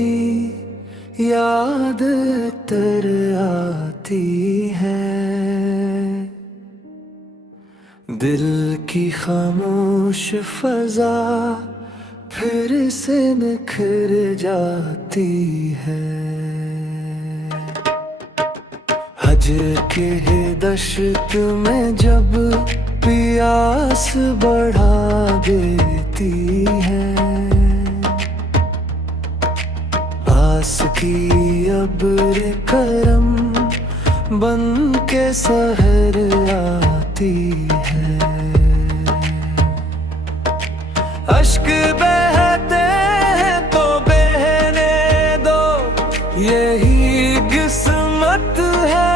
तेरी याद तर आती है। दिल की खामोश फजा फिर से निखर जाती है। हजर के दश्त में जब प्यास बढ़ा देती है। आस की अब्र करम बन के सहर आती है। अश्क बहते हैं तो बहने दो, यही किस्मत है।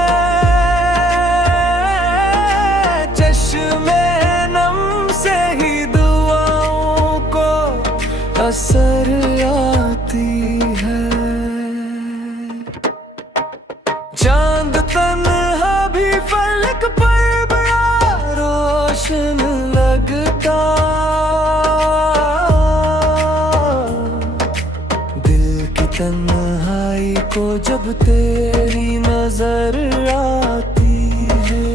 चश्मे नम से ही दुआओं को असर आती है। चांद तन्हा भी फलक पर बड़ा रोशन लगता। दिल की तन्हाई को जब तेरी नजर आती है।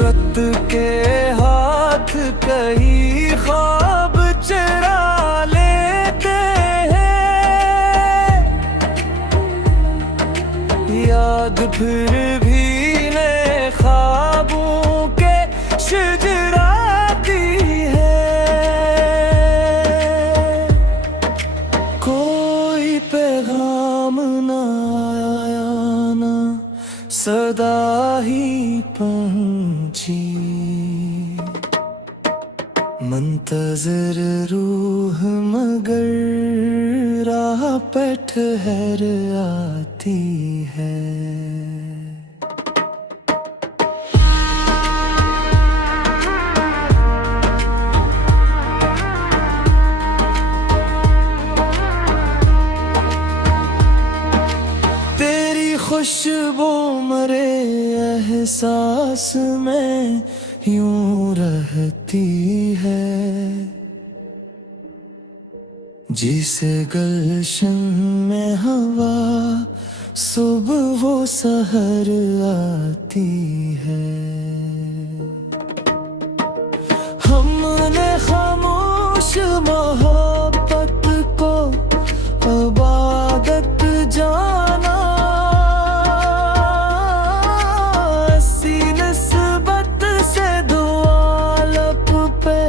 रत के हाथ कहीं ख्वाब चुरा लेते हैं। याद फिर भी ने ख्वाबों के शिजराती है। कोई पैगाम ना आया ना सदा ही पहुंची। मुंतज़िर रूह मगर राह पे ठहर आती है। तेरी खुशबू मरे एहसास में यूं रहती है। जिसे गलशन में हवा सुबह वो सहर आती है। हमने खामोश मोहब्बत को इबादत जाना। ऐसी निस्बत से दुआ लब पे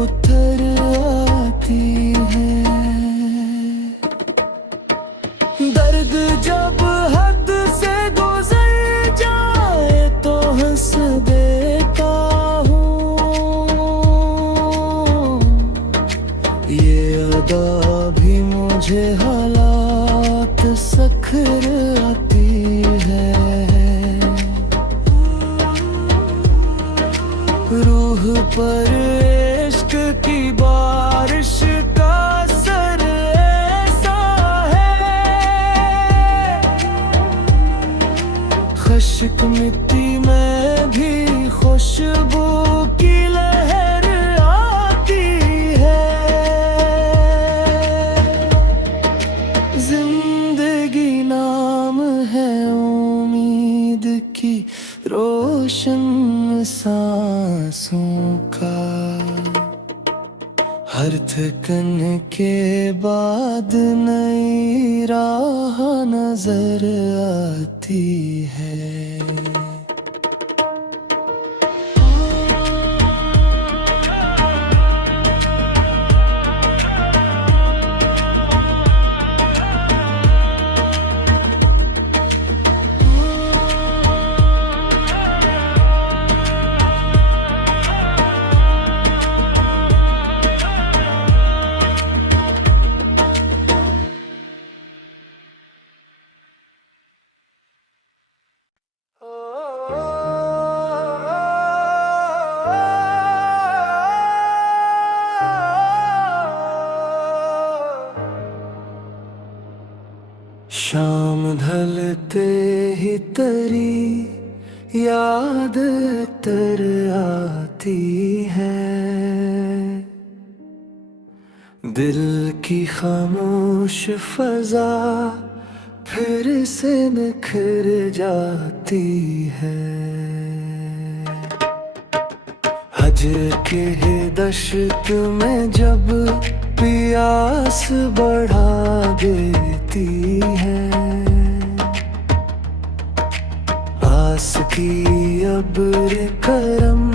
उतर आती है। दर्द जब हद से गुजर जाए तो हंस देता हूँ। ये अदा भी मुझे हालात सखर आती है। रूह पर इश्क की बारिश का असर ऐसा है। खश्क मिट्टी में भी खुशबू की लहर आती है। जिंदगी नाम है उम्मीद की रोशन सांसों का। हर थकन के बाद नई राह नजर आती है। शाम ढलते ही तेरी याद तर आती है। दिल की खामोश फजा फिर से निखर जाती है। हजर के दश्त में जब प्यास बढ़ा देती है, आस की अब्र करम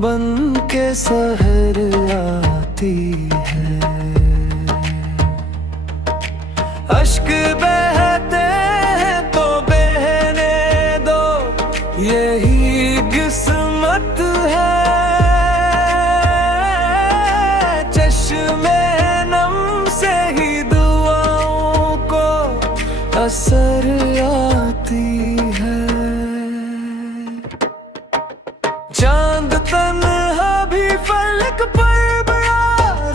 बन के सहर आती है। अश्क बहते हैं तो बहने दो, यही किस्मत है। चश्मे नम से ही दुआओं को असर आती है। चांद तन्हा भी फलक पर बड़ा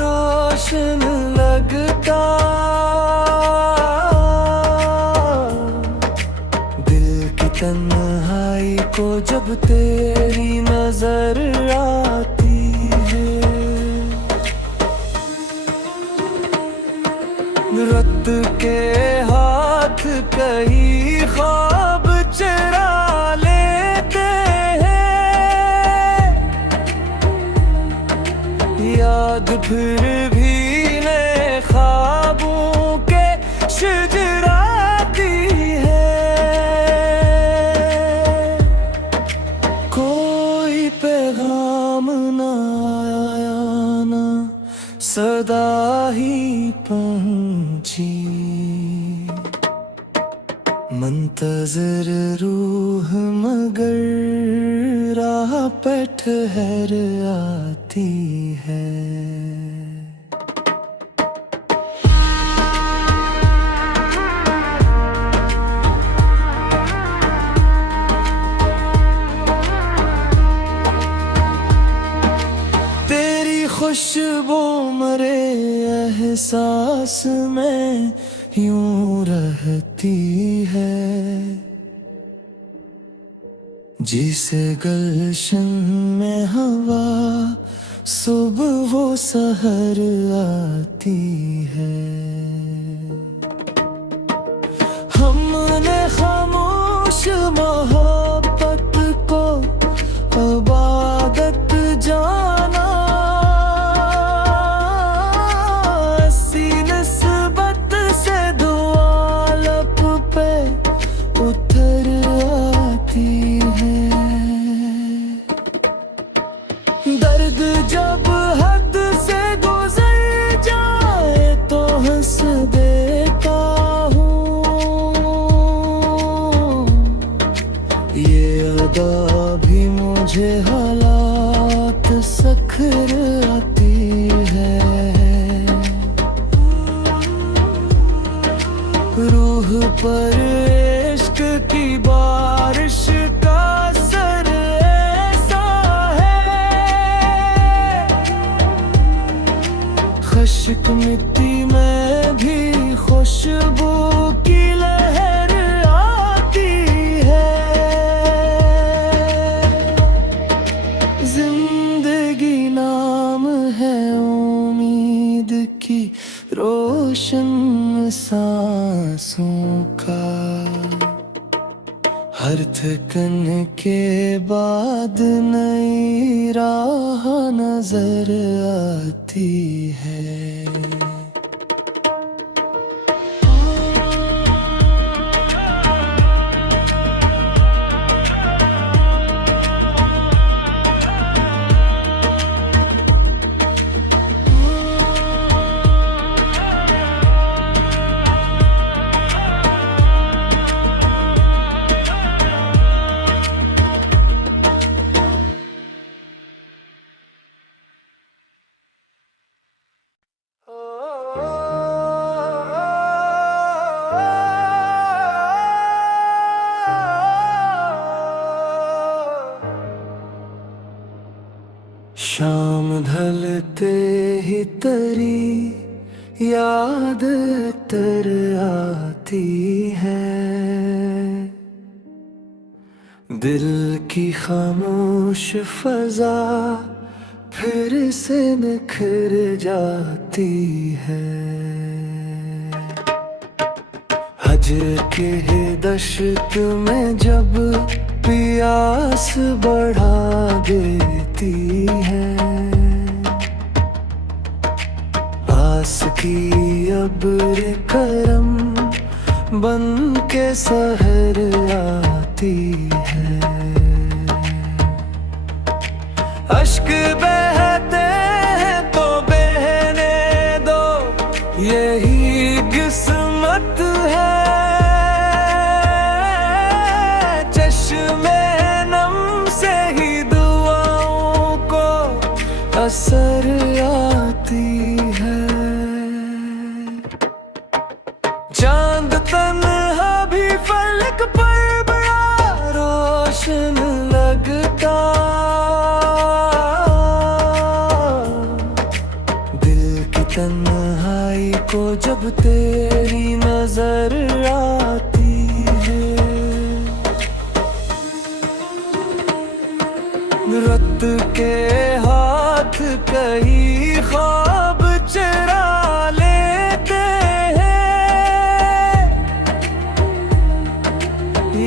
रोशन लगता, दिल की तन्हाई को जब तेरी नजर आती है। रत के हाथ कहीं ख्वाब चुरा लेते हैं, याद फिर भी नए ख्वाबों के शिजराती है। कोई पैगाम ना आया ना सदा ही पहुंची, मुंतज़िर रूह मगर राह पे ठहर आती है। तेरी खुशबू मरे एहसास में यूं रहती है, जिसे गलशन में हवा सुबह वो सहर आती है। हमने खामोश मोहब्बत को इबादत जाना, ऐसी निस्बत से दुआ लब पे उतर आती है। दर्द जब हद से गुजर जाए तो हंस देता हूँ, ये अदा भी मुझे हालात सखर आती है। रूह पर इश्क की बारिश का असर ऐसा है, खश्क मिट्टी में भी खुशबू की लहर आती है। जिंदगी नाम है उम्मीद की रोशन सांसों का, हर थकन के बाद नई राह नजर आती है। शाम ढलते ही तेरी याद तर आती है, दिल की खामोश फजा फिर से निखर जाती है। हजर के दश्त में जब प्यास बढ़ा देती है, आस की अब्र करम बन के सहर आती है। अश्क बहते हैं तो बहने दो, यही किस्मत है। चश्मे नम से ही दुआओं को असर आती है। चांद तन्हा भी फलक पर बड़ा रोशन लगता, दिल की तन्हाई को जब तेरी नजर आती है। रत के हाथ कई ख्वाब चुरा लेते हैं,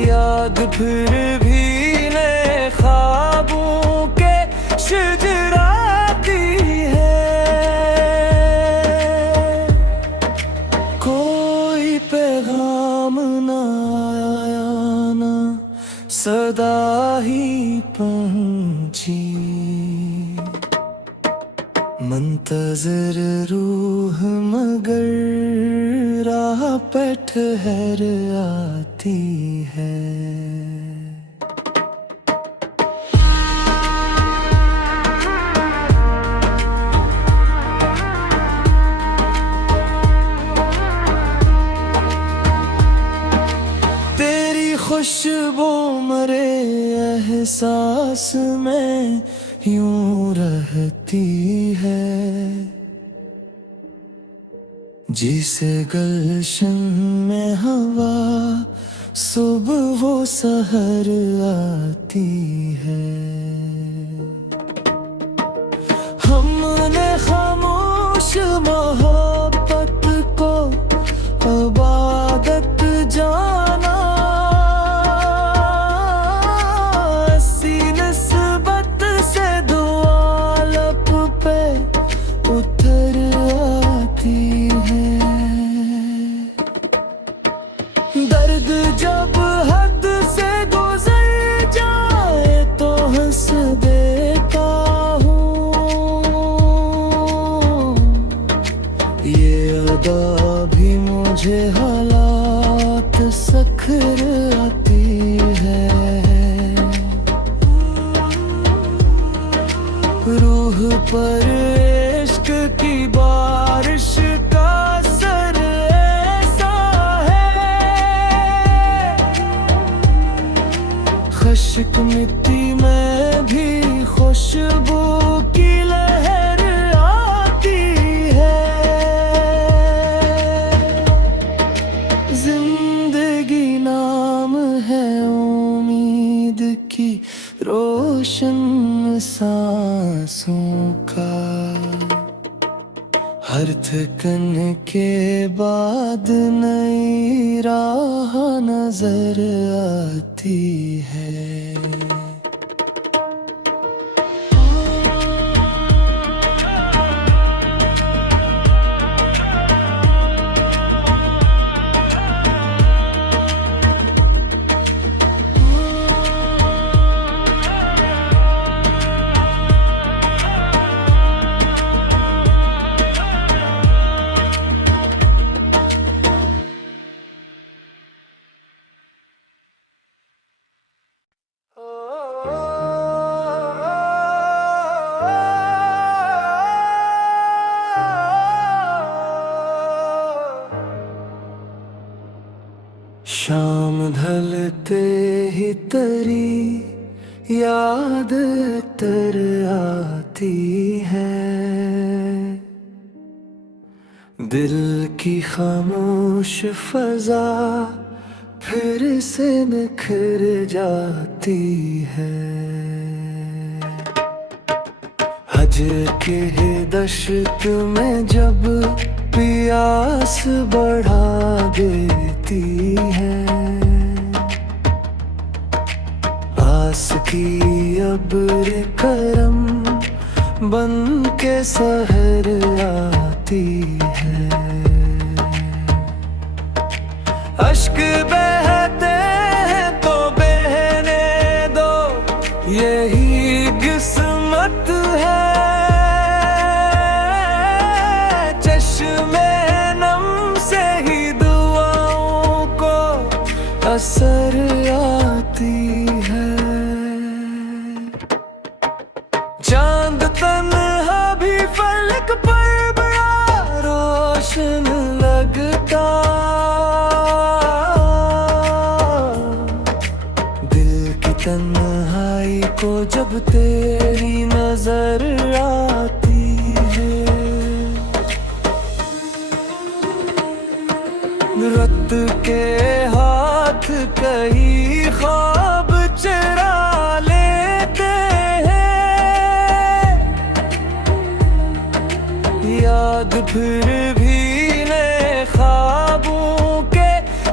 याद फिर भी नए ख्वाबों के शिजराती है। कोई पैगाम ना आया ना सदा ही पहुंची, मुंतज़िर रूह मगर राह पे ठहर आती है। तेरी खुशबू मरे एहसास में यूं रहती है, जिसे गलशन में हवा सुबह वो सहर आती है। हमने खामोश मोहब्बत को इबादत जाना, ऐसी निस्बत से दुआ लब पे उतर आती है। दर्द जब हद से गुजर जाए तो हंस देता हूँ, ये अदा भी मुझे हालात सखर आती है। रूह पर इश्क की बारिश का असर ऐसा है, खश्क मिट्टी में भी खुशबू की लहर आती है। जिंदगी नाम है उम्मीद की रोशन सांसों का, हर थकन के बाद नई राह नजर आती है। शाम ढलते ही तेरी याद तर आती है, दिल की खामोश फजा फिर से निखर जाती है। हजर के दश्त में जब प्यास बढ़ा देती है, आस की अब्र करम बन के सहर आती है। अश्क बहते हैं तो बहने दो, यही किस्मत है। चश्मे नम से ही दुआओं को असर आती है। चांद तन्हा भी फलक पर बड़ा रोशन लगता, दिल की तन्हाई को जब तेरी नजर आती है। रत के हाथ कहीं ख्वाब चुरा लेते हैं, याद फिर भी नए ख्वाबों के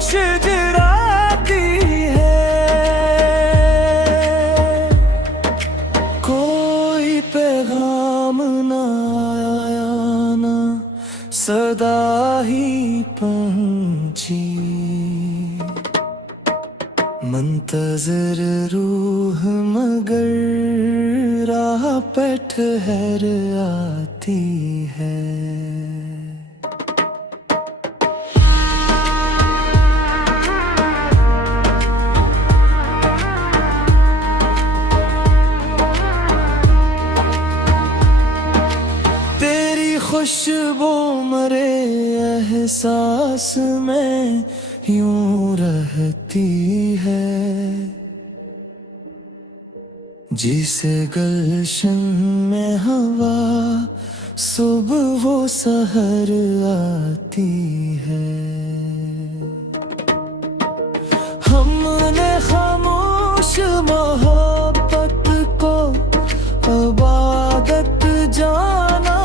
शिजराती है। कोई पैगाम ना आया ना सदा ही पहुंची, मुंतज़िर रूह मगर राह पे ठहर आती है। तेरी खुशबू मरे एहसास में यूं रहती है, जिसे गुलशन में हवा सुबह वो सहर आती है। हमने खामोश मोहब्बत को इबादत जाना,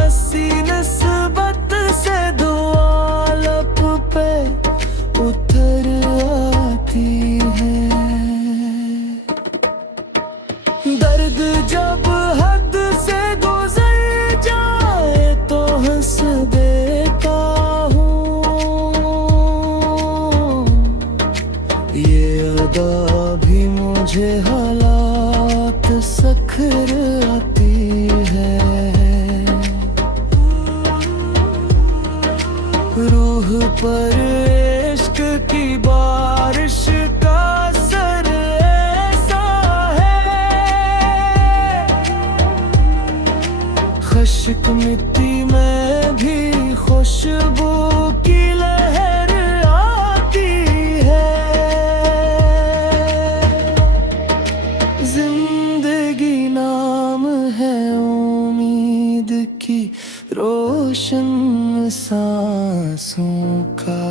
ऐसी निस्बत से दुआ लब पे उतर आती है। दर्द जब हद से गुजर जाए तो हंस देता हूँ, ये अदा भी मुझे हालात सखर आती है। रूह पर इश्क की बारिश का असर ऐसा है, खश्क मिट्टी में भी खुशबू की लहर आती है। जिंदगी नाम है उम्मीद की रोशन सांसों का,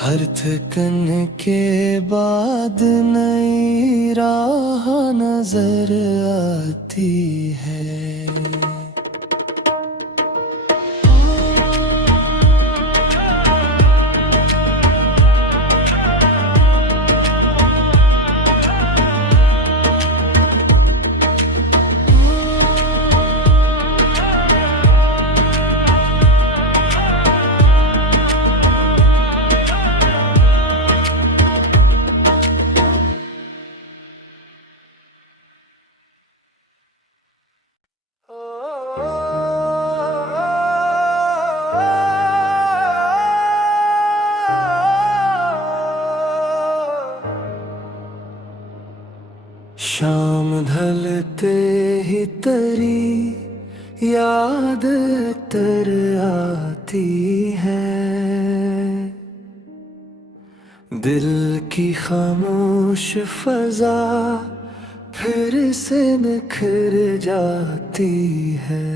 हर थकन के बाद नई राह नजर आती है। शाम ढलते ही तेरी याद तर आती है, दिल की खामोश फजा फिर से निखर जाती है।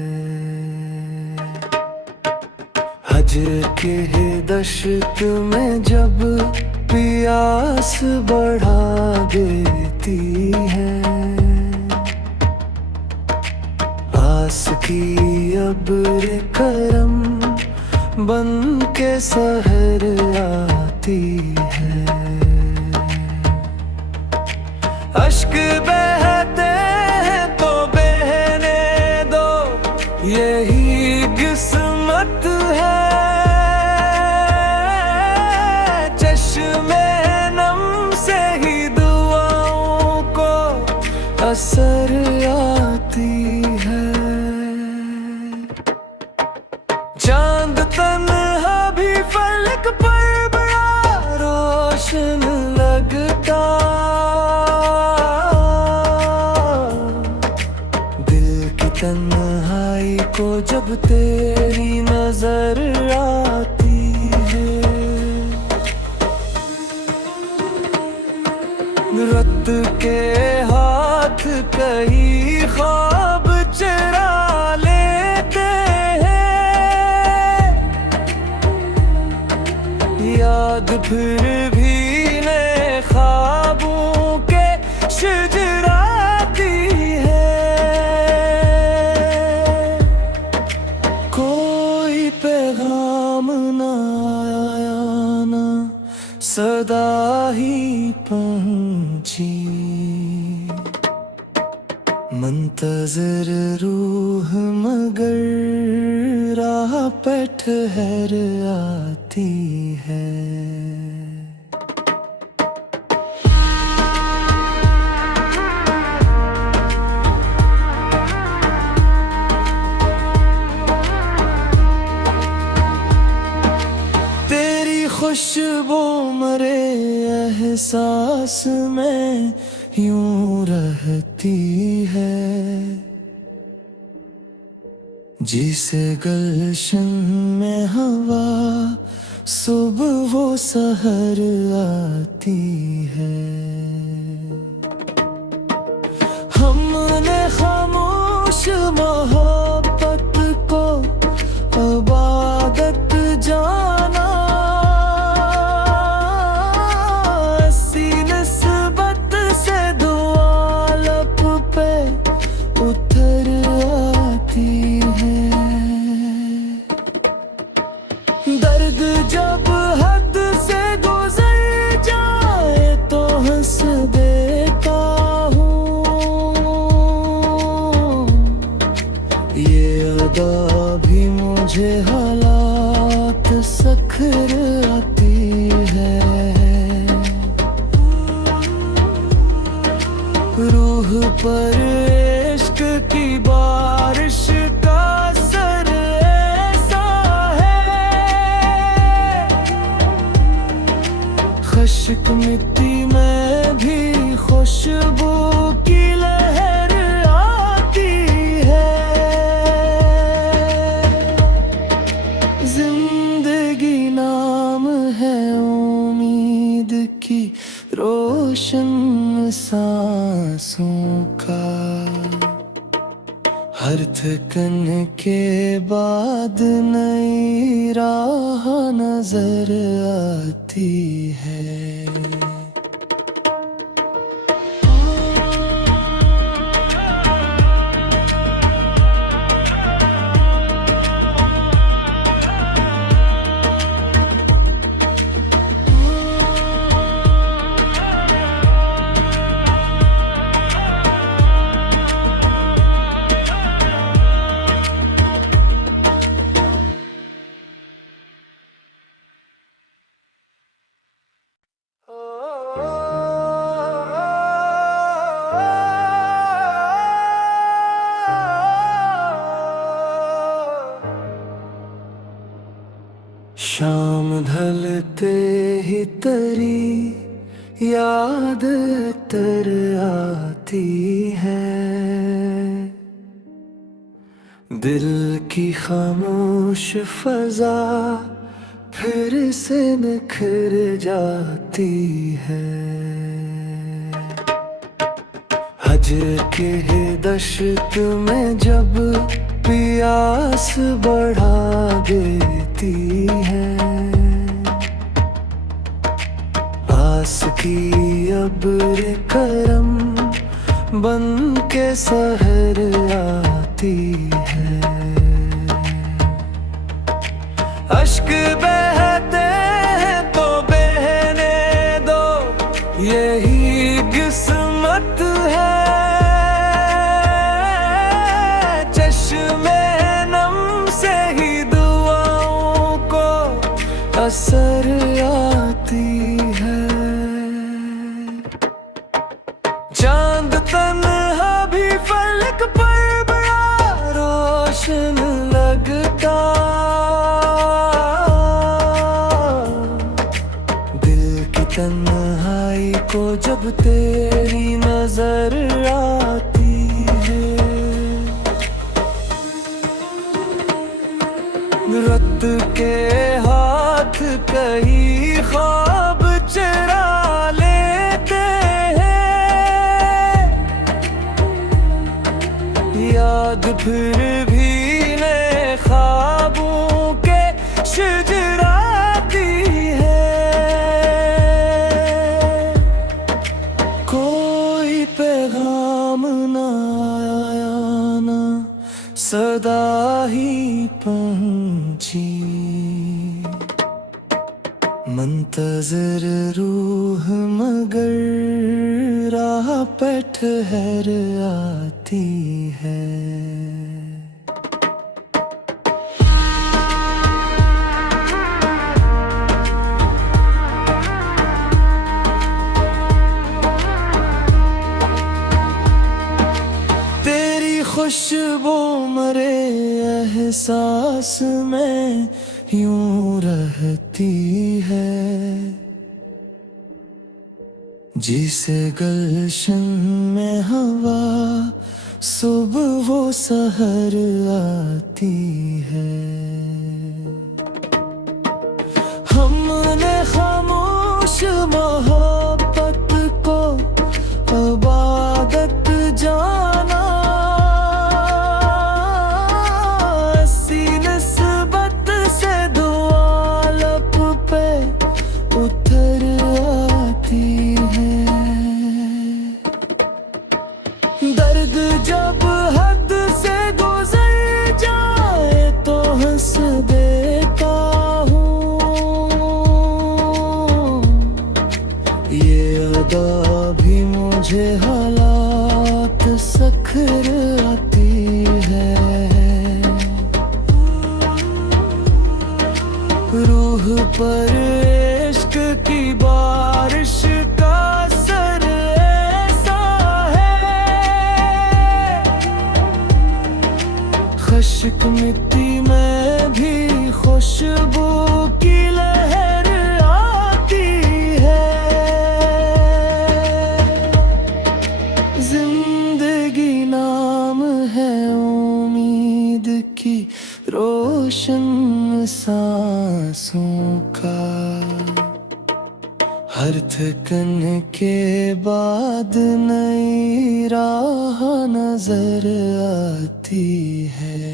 हजर के दश्त में जब प्यास बढ़ा देती आती है। आस की अब्र करम बन के सहर आती है। अश्क बहते हैं तो बहने दो, यही किस्मत है। चश्मे नम से ही दुआओं को असर आती है। चांद तन्हा भी फलक पर बड़ा रोशन लगता। दिल की तन्हाई को जब तेरी नजर आती है। रत के हाथ कई ख्वाब चुरा लेते हैं। याद फिर भी नए ख्वाबों के शिजराती है। कोई पैगाम न आया ना सदा ही पहुंची। मुंतज़िर रूह मगर राह पे ठहर आती है। तेरी खुशबू मरे एहसास में यूं रहती है। जिसे गलशन में हवा सुबह वो सहर आती है। हमने खामोश मोहब्बत को इबादत जाना। ऐसी निस्बत से दुआ लब पे उतर आती है। दर्द जब हद से गुजर जाए तो हंस देता हूँ। ये अदा भी मुझे हालात सखर आती है। रूह पर इश्क की बारिश का असर ऐसा है। खश्क मिट्टी में भी खुशबू की लहर आती है। जिंदगी नाम है उम्मीद की रोशन सांसों का। हर थकन के बाद नई राह नजर आती है। शाम ढलते ही तेरी याद तर आती है। दिल की खामोश फजा फिर से निखर जाती है। हजर के दश्त में जब प्यास बढ़ा देती है। आस की की अब्र करम बन के सहर आती है। अश्क बहते हैं तो बहने दो, यही किस्मत है। चश्मे नम से ही दुआओं को असर आती है। चांद तन्हा भी फलक पर बड़ा रोशन लगता, दिल की तन्हाई को जब तेरी नजर आती है। रत के हाथ कहीं ख्वाब चुरा लेते हैं, याद फिर भी नए ख्वाबों के शिजराती है। कोई पैगाम ना आया ना सदा ही पहुंची, मुंतज़िर रूह मगर राह पे ठहर आती है। तेरी खुशबू मरे एहसास में यूं रहती है, जिसे गुलशन में हवा सुबह वो सहर आती है। हमने खामोश मोहब्बत को इबादत जाना, ऐसी निस्बत से दुआ लब पे उतर आती है। दर्द जब हद से गुजर जाए तो हंस देता हूँ, ये अदा भी मुझे हालात सखर आती है। रूह पर इश्क की बारिश का असर ऐसा है, खश्क मिट्टी में भी खुशबू की लहर आती है। जिंदगी नाम है उम्मीद की रोशन सांसों का, हर थकन के बाद नई राह नजर आती है।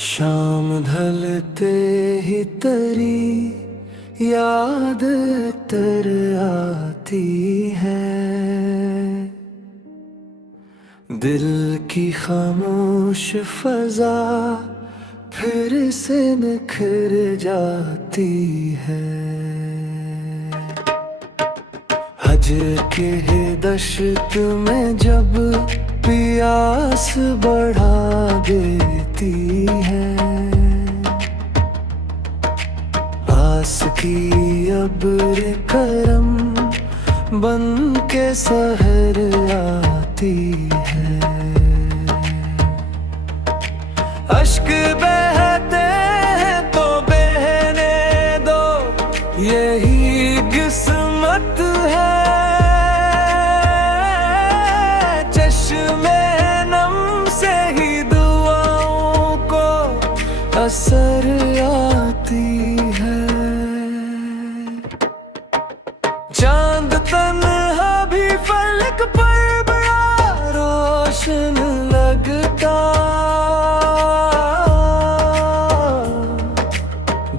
शाम ढलते ही तेरी याद तर आती है, दिल की खामोश फजा फिर से निखर जाती है। हजर के दश्त में जब प्यास बढ़ा देती है, आस की अब्र करम बन के सहर आती है। बहते हैं तो बहने दो, यही किस्मत है। चश्मे नम से ही दुआओं को असर आती है। चांद तन्हा भी फलक पर बड़ा रोशन लगता,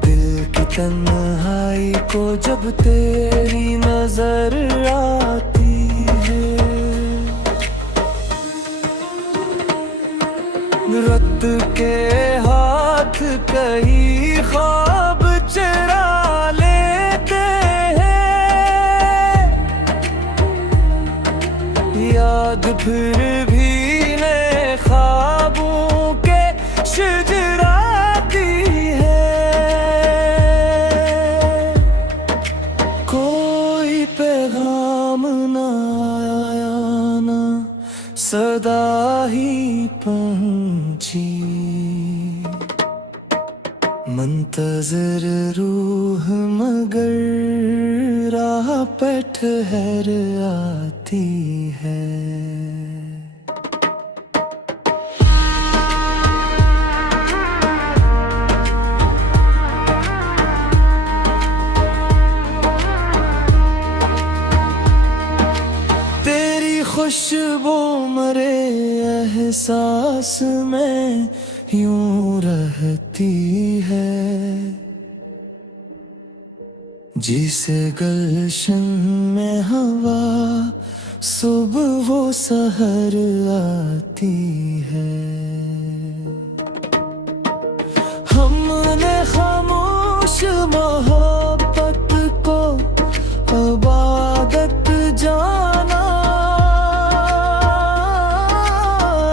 दिल की तन्हाई को जब तेरी नजर आती है। रत के हाथ कई ख्वाब चुरा लेते हैं, याद फिर भी नए ख्वाबों के शिजराती है। कोई पैगाम ना आया ना सदा ही पहुंची, मुंतज़िर रूह मगर राह पे ठहर आती है। तेरी खुशबू मरे एहसास में यूं रहती है, जिसे गलशन में हवा सुबह वो सहर आती है। हमने खामोश मोहब्बत को इबादत जाना,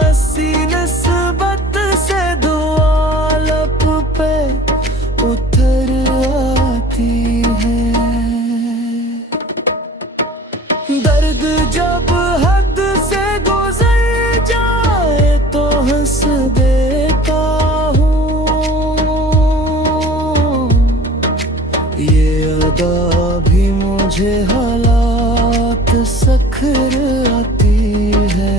ऐसी निस्बत से दुआ लब पे उतर आती है। दर्द जब हद से गुजर जाए तो हंस देता हूँ, ये अदा भी मुझे हालात सखर आती है।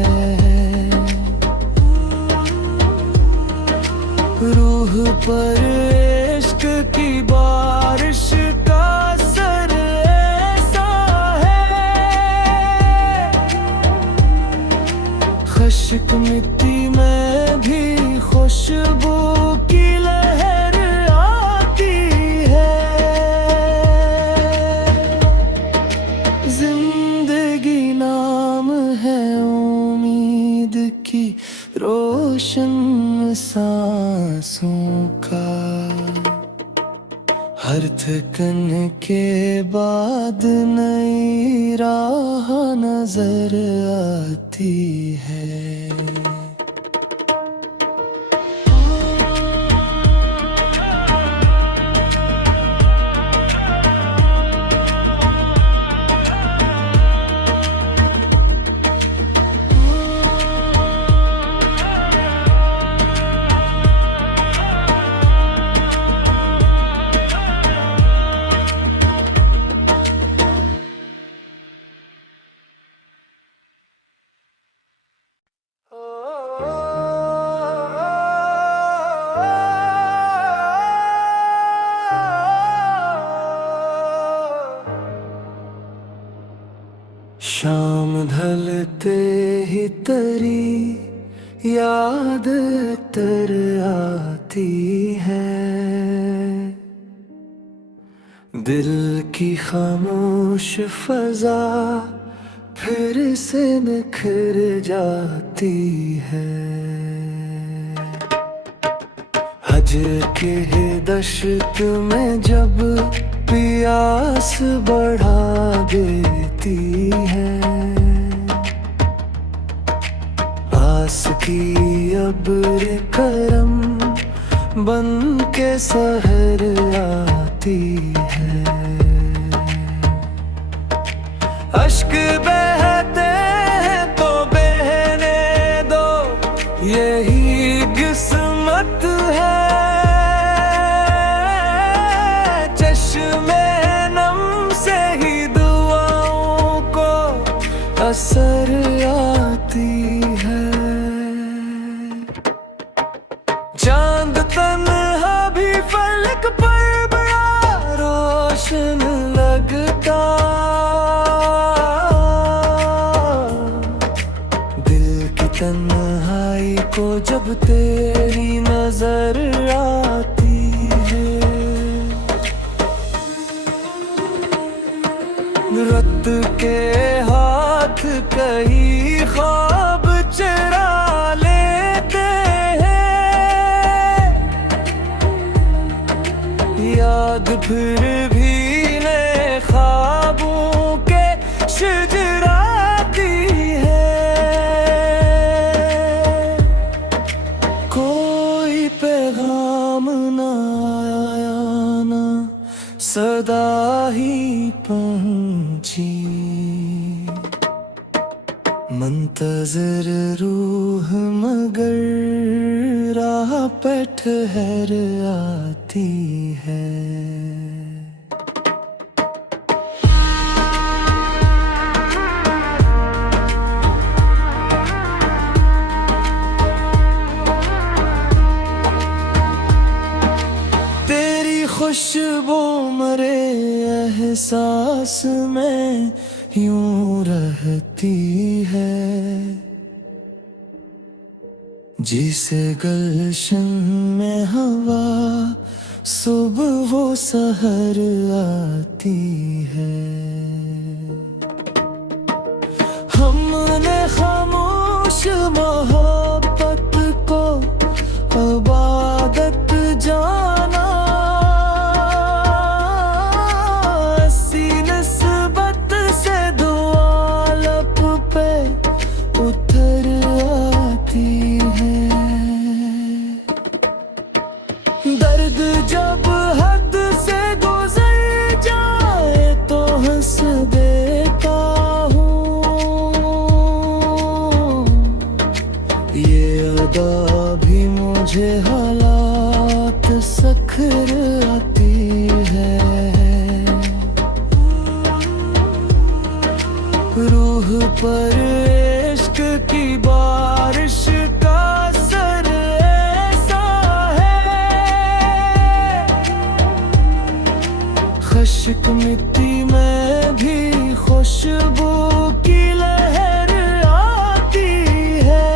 रूह पर इश्क की बारिश का असर ऐसा है, खश्क मिट्टी में भी खुशबू की लहर आती है। जिंदगी नाम है उम्मीद की रोशन सांसों का, हर थकन के बाद नई राह नजर आती है। शाम ढलते ही तेरी याद तर आती है, दिल की खामोश फजा फिर से निखर जाती है। हजर के दश्त में जब प्यास बढ़ा देती है, आस की अब्र करम बन के सहर आती है। अश्क बहते हैं तो बहने दो, यही किस्मत है। को जब तेरी नजर आती है। रत के हाथ कहीं ख्वाब चुरा लेते हैं, याद फिर भी नए ख्वाबों के शिजराती है। कोई पैगाम ना आया ना सदा ही पहुंची, मुंतज़िर रूह मगर राह पे ठहर आती है। तेरी खुशबू मरे एहसास में यूं रहती है, जिसे गुलशन में हवा सुबह वो सहर आती है। हमने खामोश मोहब्बत को इबादत जाना, निस्बत से दुआ लब पे उतर आती है। दर्द जब हद से गुजर जाए तो हंस देता हूँ, ये अदा भी मुझे हालात सखर आती है। रूह पर इश्क की बारिश का असर ऐसा है, खश्क मिट्टी में भी खुशबू की लहर आती है।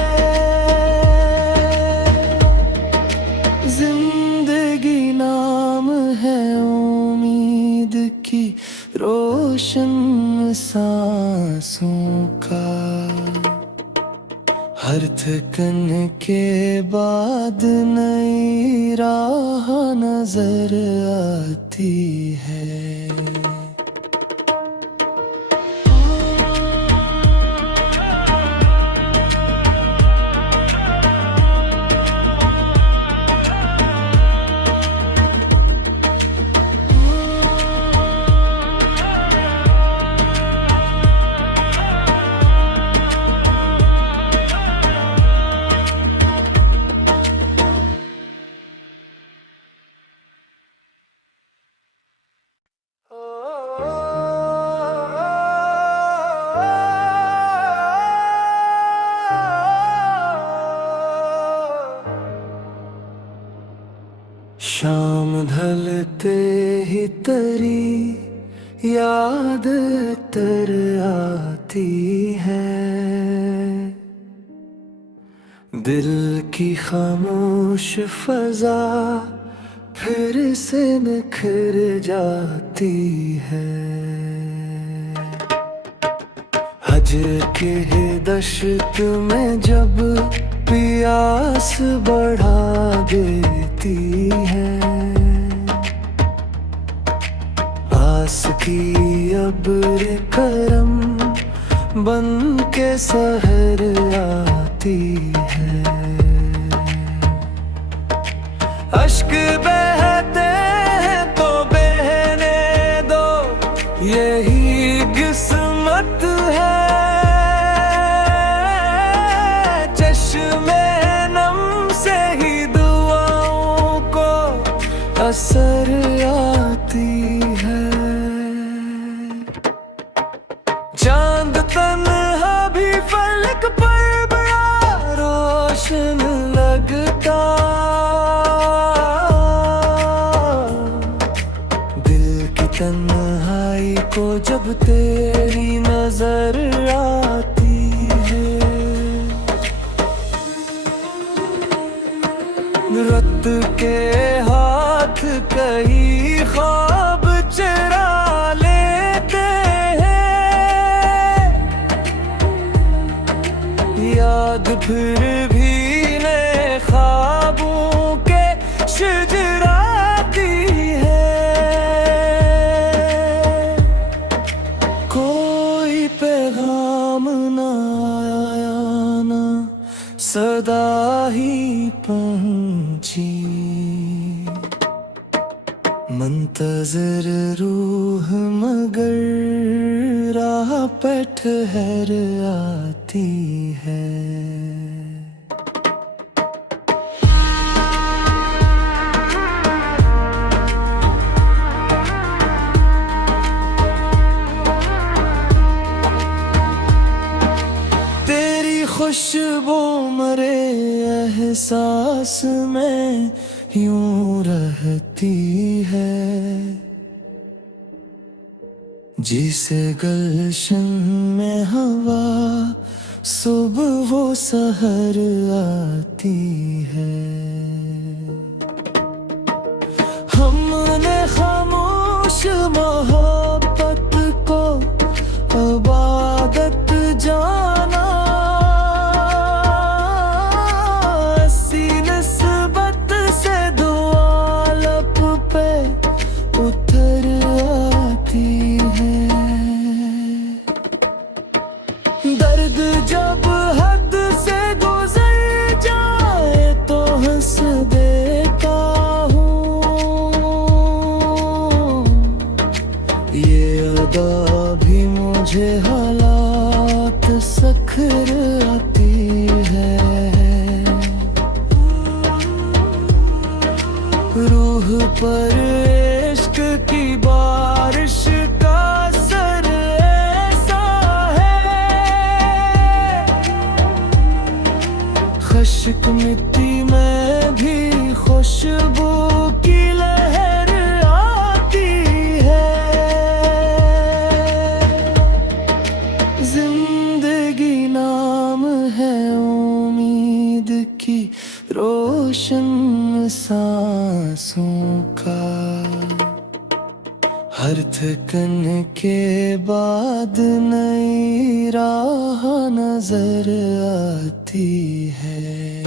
जिंदगी नाम है उम्मीद की रोशन सांसों का, हर थकन के बाद नई राह नजर आती है। शाम ढलते ही तेरी याद तर आती है, दिल की खामोश फजा फिर से निखर जाती है। हजर के दश्त में जब प्यास बढ़ा देती है, आस की अब्र करम बन के सहर आती है। अश्क बहते हैं तो बहने दो, यही किस्मत है। चश्मे नम से ही दुआओं को असर आती है। चांद तन्हा भी फलक पर बड़ा रोशन लगता, दिल की तन्हाई को जब तेरी नजर आती है। के हाथ कई ख्वाब चुरा लेते हैं, याद फिर भी नए ख्वाबों के शिजराती है। कोई पैगाम ना आया ना सदा ही पहुंची, मुंतज़िर रूह मगर राह पे ठहर आती है। खुशबू मरे एहसास में यूं रहती है, जिसे गुलशन में हवा सुबह वो सहर आती है। हमने खामोश मोहब्बत को इबादत जाना, दर्द जब हद से गुजर जाए तो हंस देता हूँ, ये अदा भी मुझे हालात सखर आती है। रूह पर इश्क की बारिश का असर ऐसा है, खश्क मिट्टी में भी खुशबू की लहर आती है। जिंदगी नाम है उम्मीद की रोशन सांसों का, हर थकन के बाद नई राह नजर आती है।